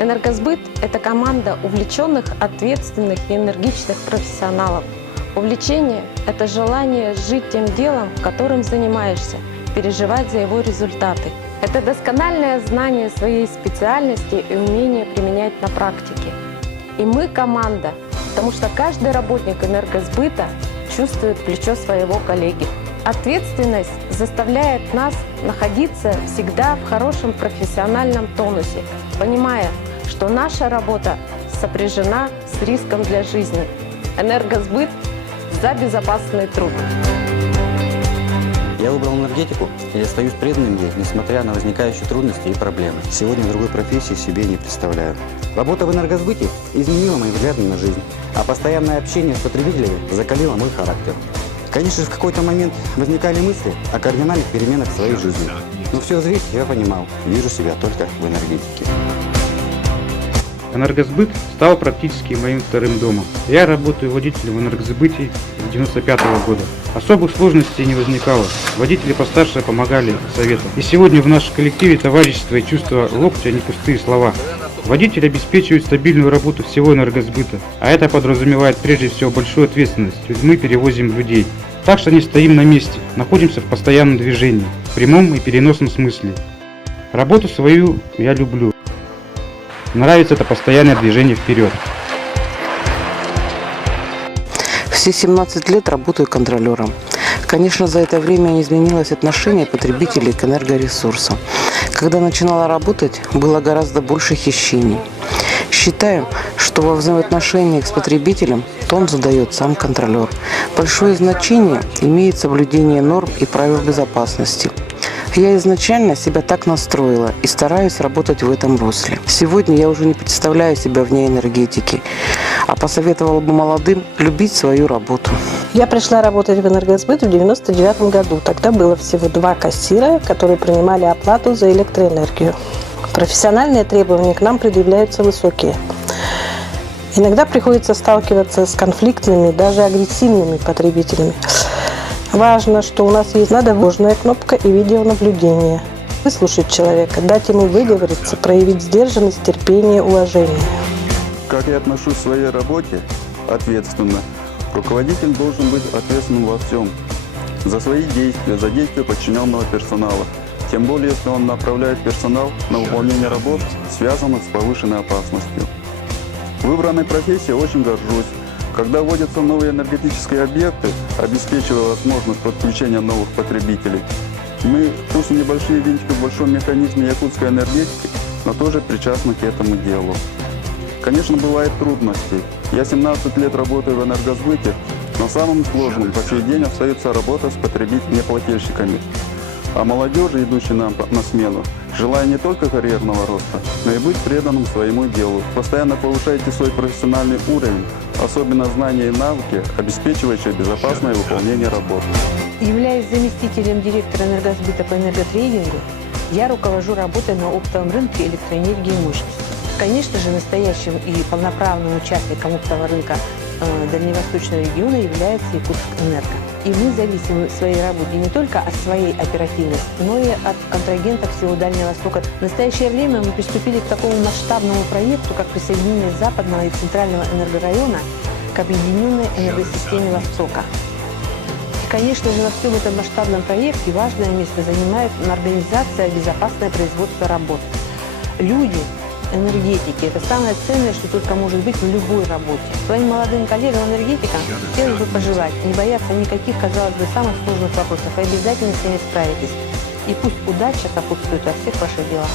Энергосбыт – это команда увлеченных, ответственных и энергичных профессионалов. Увлечение – это желание жить тем делом, которым занимаешься, переживать за его результаты. Это доскональное знание своей специальности и умение применять на практике. И мы команда, потому что каждый работник энергосбыта чувствует плечо своего коллеги. Ответственность заставляет нас находиться всегда в хорошем профессиональном тонусе, понимая, что наша работа сопряжена с риском для жизни. Энергосбыт за безопасный труд. Я выбрал энергетику и остаюсь преданным ей, несмотря на возникающие трудности и проблемы. Сегодня другой профессии себе не представляю. Работа в энергосбыте изменила мои взгляды на жизнь, а постоянное общение с потребителями закалило мой характер. Конечно же, в какой-то момент возникали мысли о кардинальных переменах в своей жизни. Но все взвесив, я понимал, вижу себя только в энергетике. Энергосбыт стал практически моим вторым домом. Я работаю водителем в энергосбыте с 1995 года. Особых сложностей не возникало. Водители постарше помогали советом. И сегодня в нашем коллективе товарищество и чувство локтя, а не пустые слова. Водители обеспечивают стабильную работу всего энергосбыта, а это подразумевает прежде всего большую ответственность, ведь мы перевозим людей. Так что не стоим на месте, находимся в постоянном движении, в прямом и переносном смысле. Работу свою я люблю. Нравится это постоянное движение вперед. Все 17 лет работаю контролером. Конечно, за это время изменилось отношение потребителей к энергоресурсам. Когда начинала работать, было гораздо больше хищений. Считаю, что во взаимоотношениях с потребителем тон задает сам контролер. Большое значение имеет соблюдение норм и правил безопасности. Я изначально себя так настроила и стараюсь работать в этом русле. Сегодня я уже не представляю себя вне энергетики, а посоветовала бы молодым любить свою работу. Я пришла работать в энергосбыт в 1999 году. Тогда было всего 2 кассира, которые принимали оплату за электроэнергию. Профессиональные требования к нам предъявляются высокие. Иногда приходится сталкиваться с конфликтными, даже агрессивными потребителями. Важно, что у нас есть надвожная кнопка и видеонаблюдение. Выслушать человека, дать ему выговориться, проявить сдержанность, терпение, уважение. Как я отношусь к своей работе? Ответственно. Руководитель должен быть ответственным во всем. За свои действия, за действия подчиненного персонала. Тем более, если он направляет персонал на выполнение работ, связанных с повышенной опасностью. Выбранной профессией очень горжусь. Когда вводятся новые энергетические объекты, обеспечивая возможность подключения новых потребителей, мы, пусть и небольшие винтики в большом механизме якутской энергетики, но тоже причастны к этому делу. Конечно, бывают трудности. Я 17 лет работаю в энергосбыте, но самым сложным по сей день остается работа с потребителями-плательщиками. А молодежи, идущей нам на смену, желая не только карьерного роста, но и быть преданным своему делу. Постоянно повышайте свой профессиональный уровень, особенно знания и навыки, обеспечивающие безопасное выполнение работ. Являясь заместителем директора энергосбыта по энерготрейдингу, я руковожу работой на оптовом рынке электроэнергии и мощности. Конечно же, настоящим и полноправным участником оптового рынка Дальневосточного региона является Якутскэнерго. И мы зависим в своей работе не только от своей оперативности, но и от контрагентов всего Дальнего Востока. В настоящее время мы приступили к такому масштабному проекту, как присоединение Западного и Центрального энергорайона к объединенной энергосистеме Востока. И, конечно же, на всем этом масштабном проекте важное место занимает организация «Безопасное производство работ». Люди, энергетики – это самое ценное, что только может быть в любой работе. Своим молодым коллегам-энергетикам хотелось бы пожелать не бояться никаких, казалось бы, самых сложных вопросов, и обязательно с ними справитесь. И пусть удача сопутствует во всех ваших делах.